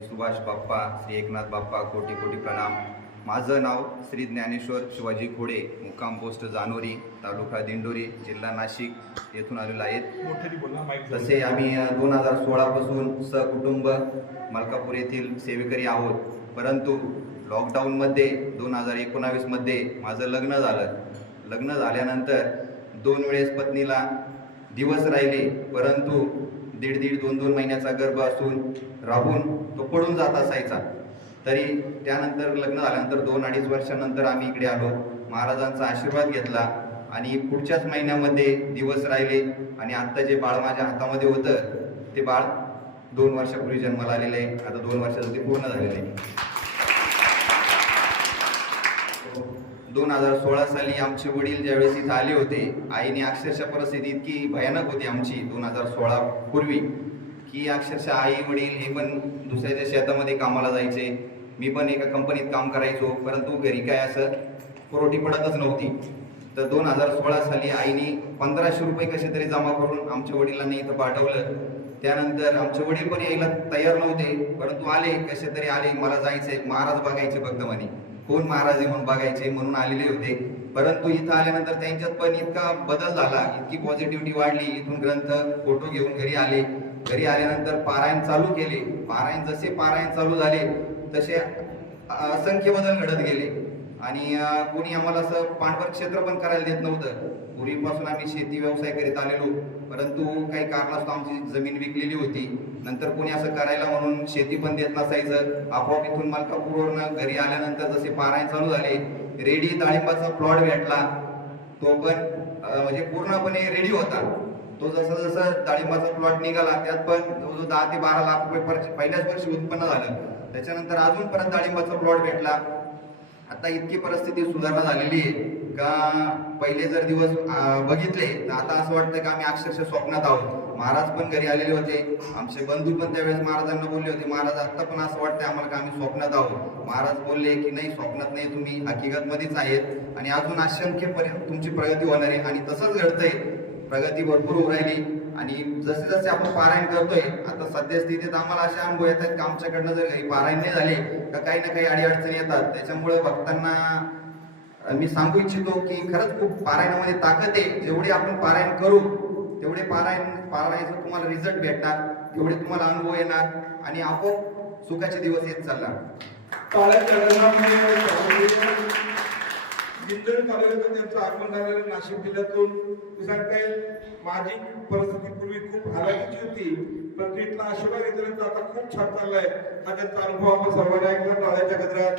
सुभाष बाप्पा, श्री एकनाथ बाप्पा, कोटी कोटी प्रणाम। माझं नाव श्री ज्ञानेश्वर शिवाजी खोडे, मुक्काम पोस्ट जानोरी, तालुका दिंडोरी, जिल्हा नाशिक येथून आलेलो आहेत। तसे आम्ही 2016 पासून सहकुटुंब मलकापूर येथील सेवेकरी आहोत। परंतु लॉकडाऊनमध्ये 2019 मध्ये माझं लग्न झालं। लग्न झाल्यानंतर 2 वेळेस पत्नीला दिवस राहिले, परंतु 1.5-2 महिन्याचा गर्भ असून राहून तो पडून जात असायचा। तरी त्यानंतर लग्न झाल्यानंतर 2-2.5 वर्षानंतर आम्ही इकडे आलो, महाराजांचा आशीर्वाद घेतला आणि पुढच्याच महिन्यामध्ये दिवस राहिले आणि आत्ता जे बाळ माझ्या हातामध्ये होतं ते बाळ 2 वर्षापूर्वी जन्माला आलेलं आहे। आता 2 वर्षाचं ते पूर्ण झालेलं आहे। 2016 साली आमचे वडील ज्यावेळेस इथं आले होते, आईने अक्षरशः परिस्थिती इतकी भयानक होती आमची 2016 पूर्वी की अक्षरशः आई वडील हे पण दुसऱ्याच्या शेतामध्ये कामाला जायचे, मी पण एका कंपनीत काम करायचो, परंतु घरी काय असं पुरवठी पडतच नव्हती। तर 2016 साली आईने 1500 रुपये कसे तरी जमा करून आमच्या वडिलांनी इथं पाठवलं। त्यानंतर आमचे वडील पण यायला तयार नव्हते, परंतु आले, कसे तरी आले, मला जायचंय, महाराज बघायचे फक्त म्हणे, कोण महाराज आहे म्हणून बघायचे म्हणून आलेले होते। परंतु इथं आल्यानंतर त्यांच्यात पण इतका बदल झाला, इतकी पॉझिटिव्हिटी वाढली। इथून ग्रंथ फोटो घेऊन घरी आले, घरी आल्यानंतर पारायण चालू केले। जसे पारायण चालू झाले तसे असंख्य बदल घडत गेले आणि कोणी आम्हाला असं पांढर क्षेत्र पण करायला देत नव्हतं। पूर्वीपासून आम्ही शेती व्यवसाय करीत आलेलो, परंतु काही कारणास्तव आमची जमीन विकलेली होती। नंतर कोणी असं करायला म्हणून शेती पण देत नसायचं। आपोआप इथून मलकापूरवरून घरी आल्यानंतर जसे पारायण चालू झाले, रेडी डाळिंबाचा प्लॉट भेटला, तो पण म्हणजे पूर्णपणे रेडी होता। तो जसा डाळिंबाचा प्लॉट निघाला त्यात पण 10 ते 12 लाख रुपये पहिल्याच वर्षी उत्पन्न झालं। त्याच्यानंतर अजून परत डाळिंबाचा प्लॉट भेटला। आता इतकी परिस्थिती सुधारणा झालेली आहे का पहिले जर दिवस बघितले तर आता असं वाटतं की आम्ही अक्षरशः स्वप्नात आहोत। महाराज पण घरी आलेले होते, आमचे बंधू पण त्यावेळेस महाराजांना बोलले होते, महाराज आता पण असं वाटतंय आम्हाला की आम्ही स्वप्नात आहोत। महाराज बोलले की नाही, स्वप्नात नाही, तुम्ही हकीकत मध्येच आहेत आणि अजून असंख्य तुमची प्रगती होणार आहे। आणि तसंच घडतंय, प्रगती भरपूर होऊ राहिली। आणि जसे जसे आपण पारायण करतोय, आता सध्या स्थितीत आम्हाला असे अनुभव येत आहेत की आमच्याकडनं जर काही पारायण नाही झाले तर काही ना काही अडीअडचणी येतात। त्याच्यामुळे भक्तांना मी सांगू इच्छितो की खरंच खूप पारायणामध्ये ताकद आहे। जेवढे आपण पारायण करू तेवढे पारायणाचा तुम्हाला रिझल्ट भेटणार, तेवढे तुम्हाला अनुभव येणार आणि आपोआप सुखाचे दिवस येत चालणार। दिंडोरी तालुक्यातून त्यांचं आगमन झालेलं, नाशिक जिल्ह्यातून सांगताय। माझी परिस्थिती पूर्वी खूप हालाकीची होती, परंतु इथला आशीर्वाद घेतल्यानंतर आता खूप छान चाललाय। हा त्यांचा अनुभव आपण सर्वांना ऐकला टाळ्याच्या गजरात।